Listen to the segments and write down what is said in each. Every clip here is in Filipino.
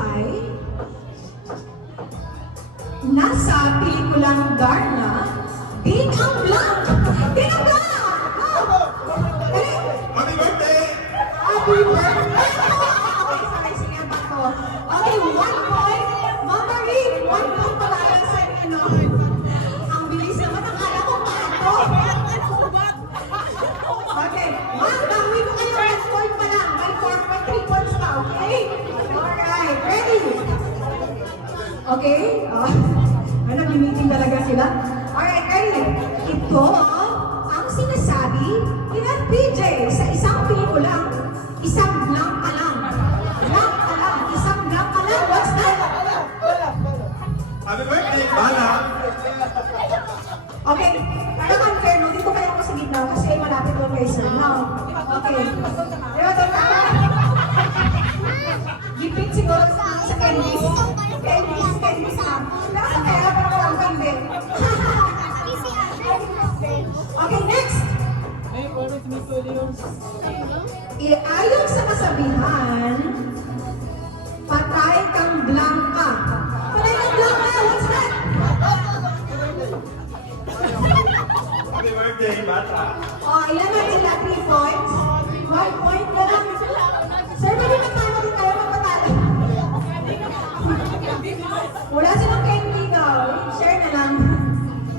ay nasa pelikulang Darna, Din ang Blanc! Din ang Blanc! Happy birthday! Happy birthday! Okay, sabay-sayan pa ko. Okay, 1 point. Mama Reed, 1 point pala yan sa inyo. Ang bilis naman, akala ko pato. Okay, ma'am, gawin ko kayo 1 point pa lang. May 3 points pa, okay? Alright, ready? Okay? Nag-meeting talaga sila. Alright, ready? Ito ang sinasabi ni PJ sa isang pelikulang isang blank ka lang. Blank ka lang. Isang blank ka lang. What's that? Happy birthday, Bala! Okay, parang unfair, no? Dito kayo ako sa gitna kasi malapit doon kay sir. No? Okay. Pero doon ka. Gipit siguro sa candies. Candies na. Nasa pera pero walang candy. Okay, next. Ayon sa kasabihan, patay kang blanca. Patay kang blanca, what's that? Happy birthday, Bata! Oh, ilan na sila? 3 points? 1 point na lang. Sir, pwede magpano din kayo magpatalo? Wala silang candy daw. Share na lang.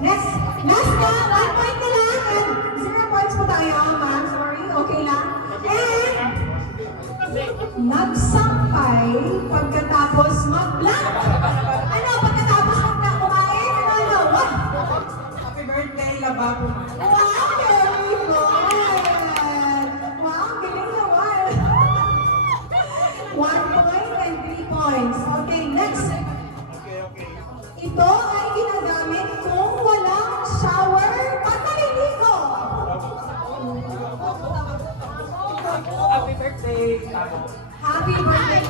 Next. Last na. 1 point na lang. And 0 points po tayo, ma'am. Sorry. Okay lang. And nagsampay pagkatapos mag-blank. Ano? Pagkatapos mag-blank kumain? Ano? What? Happy birthday, Lababo. Wow, very good! Wow, galing naman! 1 point and 3 points. Okay, next. Ito ay ginagamit kung walang shower pataliligo. Happy birthday. Happy birthday